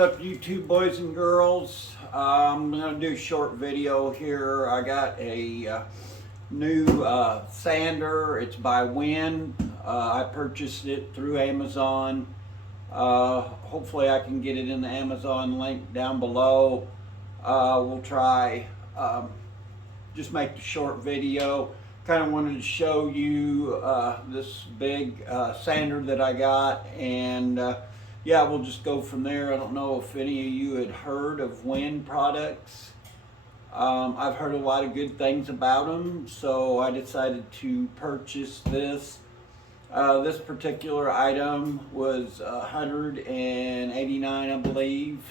What's up, YouTube boys and girls? I'm gonna do a short video here. I got a new sander. It's by Win. I purchased it through Amazon. Hopefully I can get it in the Amazon link down below. We'll try just make the short video. Kind of wanted to show you this big sander that I got, and yeah, we'll just go from there. I don't know if any of you had heard of Win products. I've heard a lot of good things about them, so I decided to purchase this. This particular item was $189, I believe.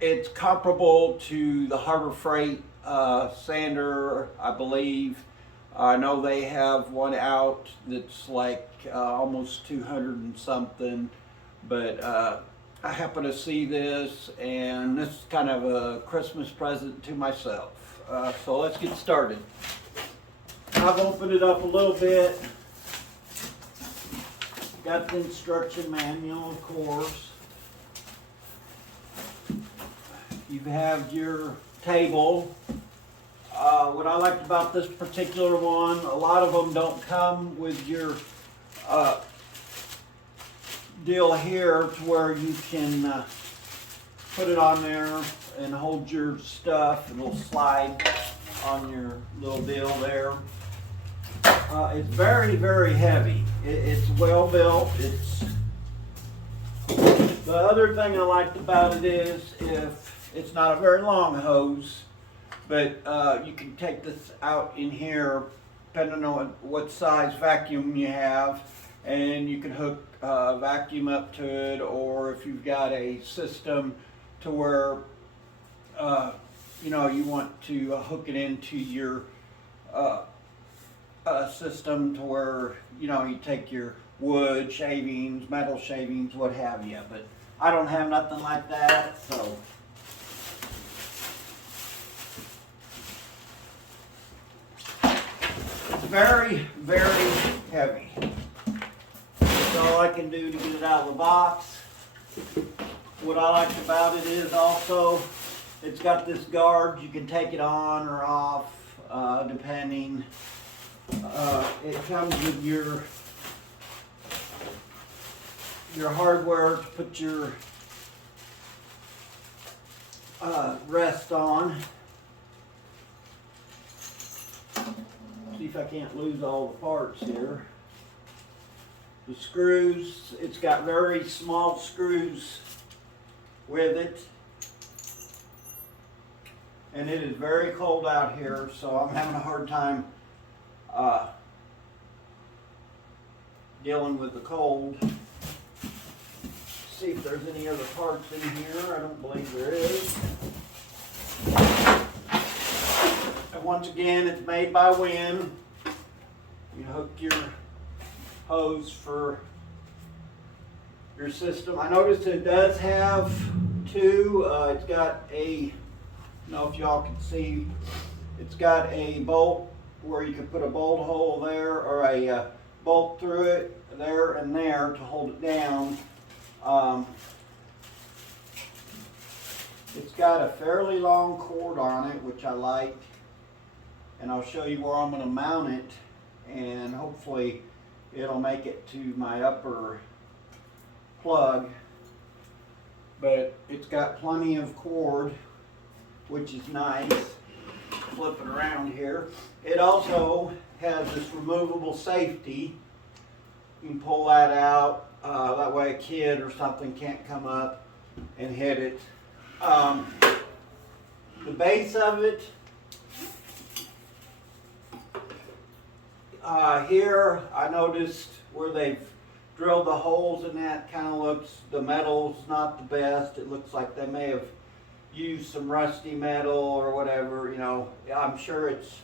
It's comparable to the Harbor Freight sander, I believe. I know they have one out that's like almost 200 and something, but I happen to see this, and this is kind of a Christmas present to myself. So let's get started. I've opened it up a little bit. Got the instruction manual, of course. You have your table. What I liked about this particular one, a lot of them don't come with your deal here to where you can put it on there and hold your stuff. It'll slide on your little deal there. It's very, very heavy. It's well built. The other thing I liked about it is if it's not a very long hose, but you can take this out in here depending on what size vacuum you have, and you can hook vacuum up to it, or if you've got a system to where you want to hook it into your system to where you take your wood shavings, metal shavings, what have you. But I don't have nothing like that, so. Very, very heavy. That's all I can do to get it out of the box. What I liked about it is also it's got this guard. You can take it on or off depending. It comes with your hardware to put your rest on. See if I can't lose all the parts here. The screws, it's got very small screws with it. And it is very cold out here, so I'm having a hard time dealing with the cold. See if there's any other parts in here. I don't believe there is. And once again, it's made by Win. You hook your hose for your system. I noticed it does have two. It's got a, I don't know if y'all can see, it's got a bolt where you can put a bolt hole there, or a bolt through it there and there to hold it down. It's got a fairly long cord on it, which I like, and I'll show you where I'm going to mount it, and hopefully it'll make it to my upper plug. But it's got plenty of cord, which is nice. Flip it around here. It also has this removable safety. You can pull that out. That way a kid or something can't come up and hit it. The base of it, here I noticed where they've drilled the holes in that, kind of looks, the metal's not the best. It looks like they may have used some rusty metal or whatever, I'm sure it's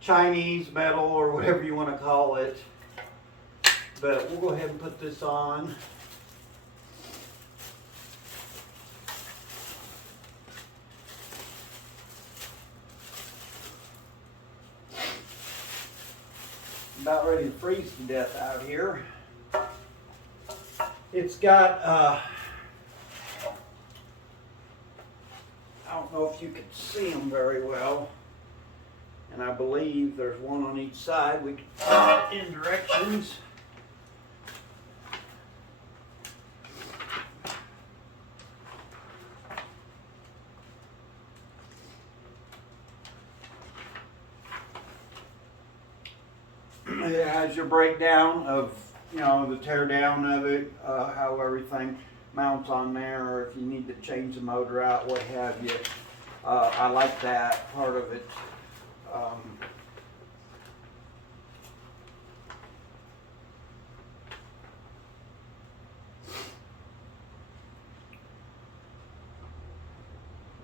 Chinese metal or whatever you want to call it. But we'll go ahead and put this on. About ready to freeze to death out here. It's got, I don't know if you can see them very well, and I believe there's one on each side. We can put it in directions. It has your breakdown of, you know, the tear down of it, how everything mounts on there, or if you need to change the motor out, what have you. I like that part of it.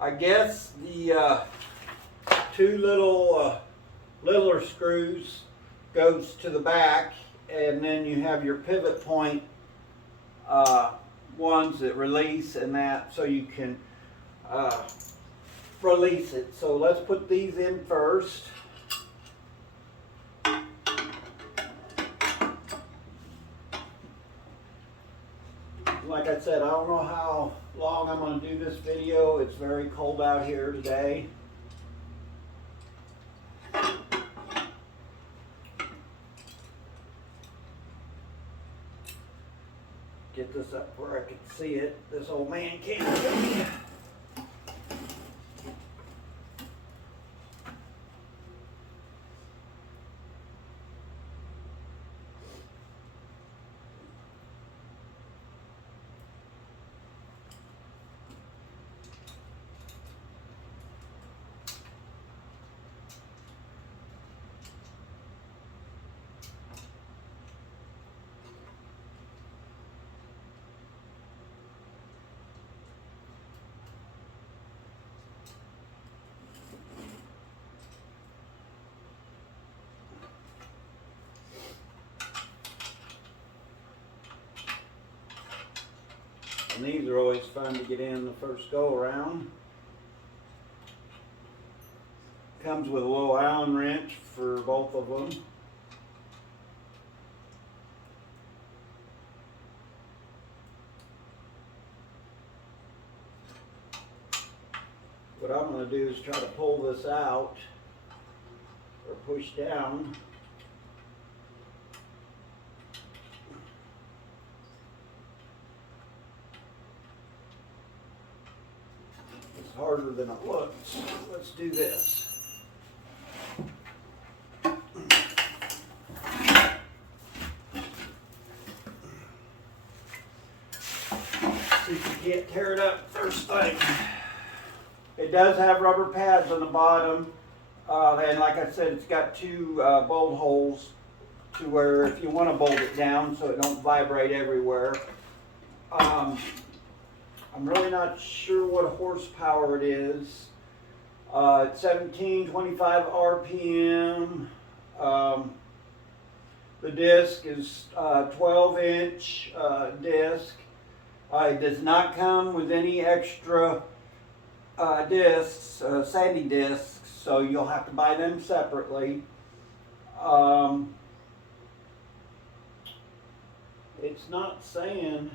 I guess the two little littler screws goes to the back, and then you have your pivot point ones that release and that, so you can release it. So let's put these in first. Like I said, I don't know how long I'm going to do this video. It's very cold out here today. Get this up where I can see it. This old man can't see me. And these are always fun to get in the first go around. Comes with a little Allen wrench for both of them. What I'm going to do is try to pull this out or push down. Harder than it looks. Let's do this. See if you can't tear it up first thing. It does have rubber pads on the bottom, and like I said, it's got two bolt holes to where if you want to bolt it down so it don't vibrate everywhere. I'm really not sure what horsepower it is. It's 1725 RPM. The disc is 12-inch disc. It does not come with any extra discs, sandy discs, so you'll have to buy them separately. It's not saying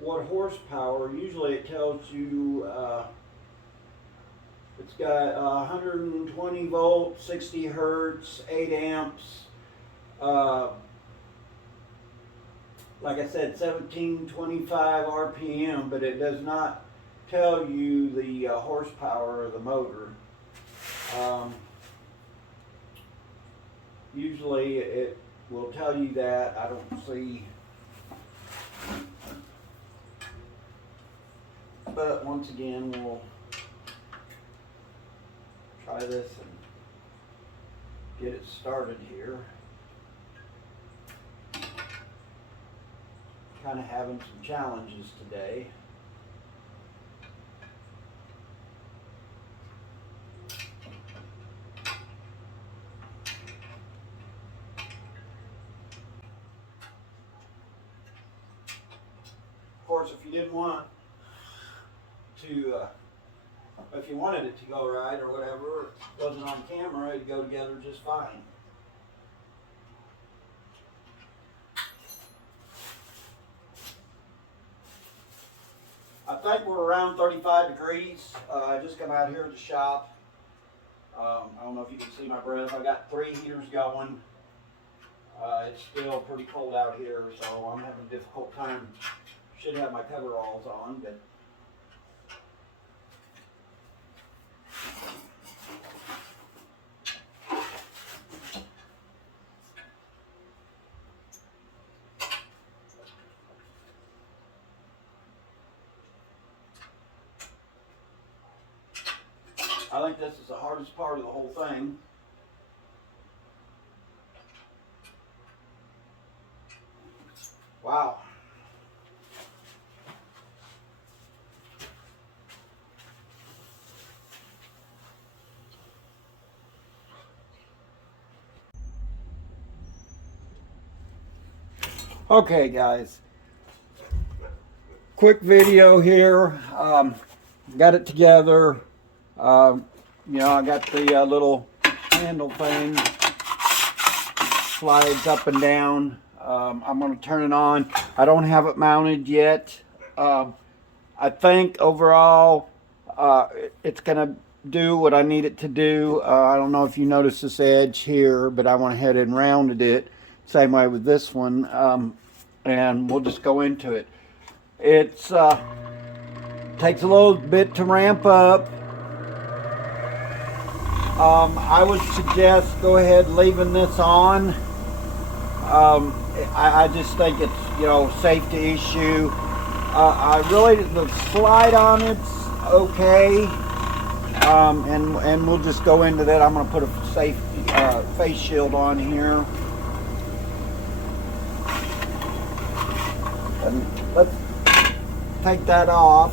what horsepower. Usually it tells you it's got 120 volts, 60 hertz, 8 amps. Like I said, 1725 RPM, but it does not tell you the horsepower of the motor. Usually it will tell you that. I don't see. But once again, we'll try this and get it started here. Kind of having some challenges today. Of course, if you didn't want to, if you wanted it to go right or whatever, it wasn't on camera, it'd go together just fine. we're around 35 degrees. I just come out here to the shop. I don't know if you can see my breath. I got 3 heaters going. It's still pretty cold out here, so I'm having a difficult time. Should have my coveralls on, but I think this is the hardest part of the whole thing. Wow. Okay, guys. Quick video here. Got it together. You know, I got the little handle thing, slides up and down. I'm going to turn it on. I don't have it mounted yet. I think overall it's going to do what I need it to do. I don't know if you notice this edge here, but I went ahead and rounded it. Same way with this one. And we'll just go into it. It's takes a little bit to ramp up. I would suggest go ahead leaving this on. I just think it's, you know, safety issue. The slide on it's okay. And we'll just go into that. I'm going to put a safety face shield on here. And let's take that off.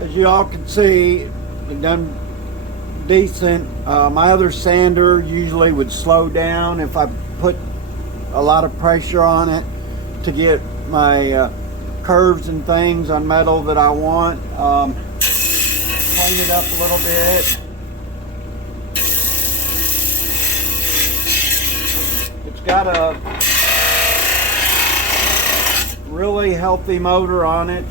As you all can see, it's done decent. My other sander usually would slow down if I put a lot of pressure on it to get my curves and things on metal that I want. Clean it up a little bit. It's got a really healthy motor on it.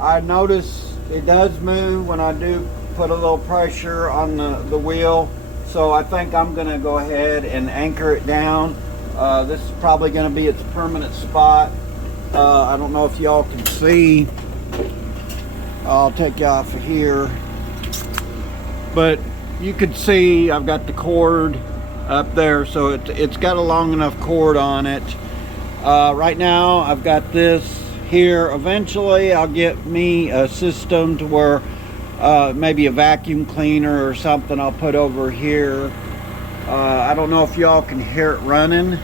I notice it does move when I do put a little pressure on the wheel, so I think I'm going to go ahead and anchor it down. This is probably going to be its permanent spot. I don't know if y'all can see. I'll take you off of here, but you can see I've got the cord up there, so it's got a long enough cord on it. Right now I've got this here. Eventually I'll get me a system to where maybe a vacuum cleaner or something I'll put over here. I don't know if y'all can hear it running.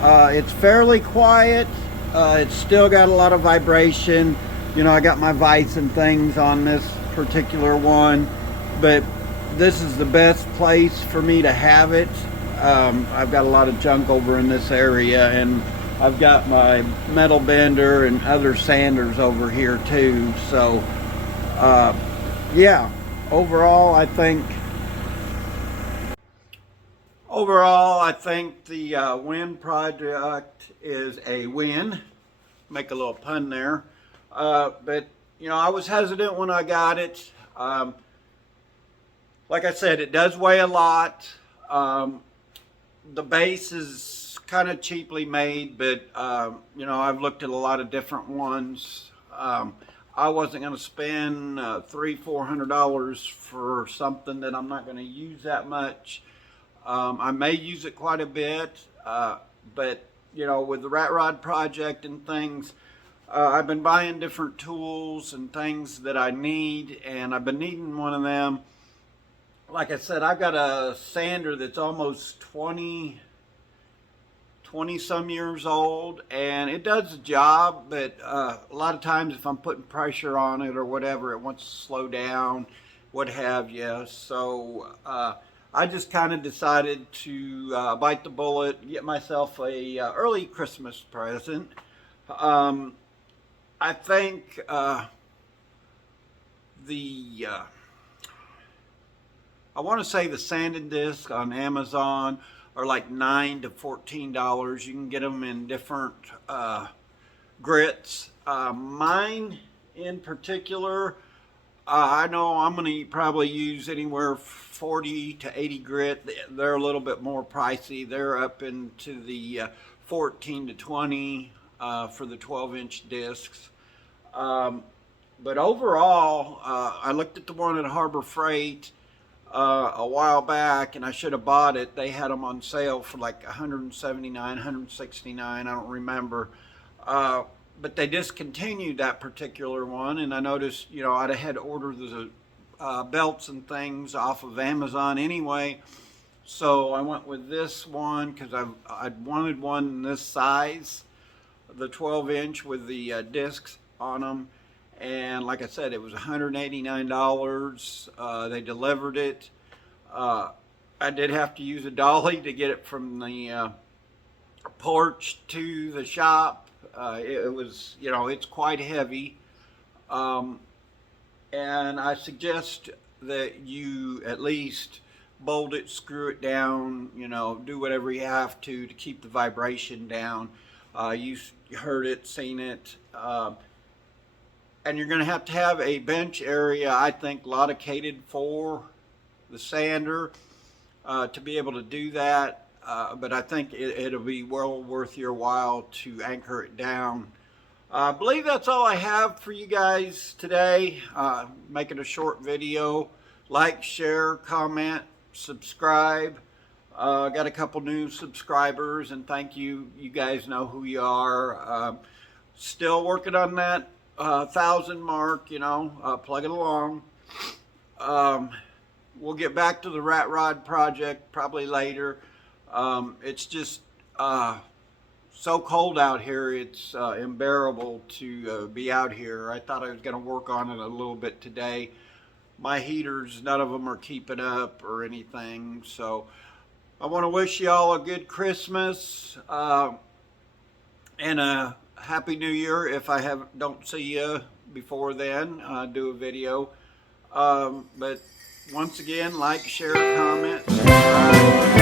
It's fairly quiet. It's still got a lot of vibration. You know, I got my vise and things on this particular one, but this is the best place for me to have it. I've got a lot of junk over in this area, and I've got my metal bender and other sanders over here too. So yeah, overall I think the Win project is a win. Make a little pun there. But you know, I was hesitant when I got it. Like I said, it does weigh a lot. The base is kind of cheaply made, but you know, I've looked at a lot of different ones. I wasn't going to spend $300-400 for something that I'm not going to use that much. I may use it quite a bit, but you know, with the Rat Rod project and things, I've been buying different tools and things that I need, and I've been needing one of them like I said, I've got a sander that's almost 20 some years old, and it does the job, but a lot of times if I'm putting pressure on it or whatever, it wants to slow down, what have you. So I just kind of decided to bite the bullet, get myself a early Christmas present. I think I want to say the sanding disc on Amazon are like $9 to $14. You can get them in different grits. Mine in particular, I know I'm going to probably use anywhere 40 to 80 grit. They're a little bit more pricey. They're up into the 14 to 20 for the 12-inch discs. But overall, I looked at the one at Harbor Freight a while back, and I should have bought it. They had them on sale for like $179, $169, I don't remember. But they discontinued that particular one, and I noticed, you know, I'd had ordered the belts and things off of Amazon anyway. So I went with this one because I'd wanted one this size, the 12-inch with the discs on them. And like I said, it was $189. They delivered it. I did have to use a dolly to get it from the porch to the shop. It was, you know, it's quite heavy. And I suggest that you at least bolt it, screw it down, you know, do whatever you have to keep the vibration down. You heard it, seen it. And you're going to have a bench area, I think, located for the sander to be able to do that. But I think it'll be well worth your while to anchor it down. I believe that's all I have for you guys today. Making a short video. Like, share, comment, subscribe. Got a couple new subscribers, and thank you. You guys know who you are. Still working on that 1,000 mark, you know, plug it along. We'll get back to the rat rod project probably later. It's just so cold out here, it's unbearable to be out here. I thought I was going to work on it a little bit today. My heaters, none of them are keeping up or anything. So I want to wish you all a good Christmas and a Happy New Year. If I don't see you before then, do a video. But once again, like, share, comment, subscribe.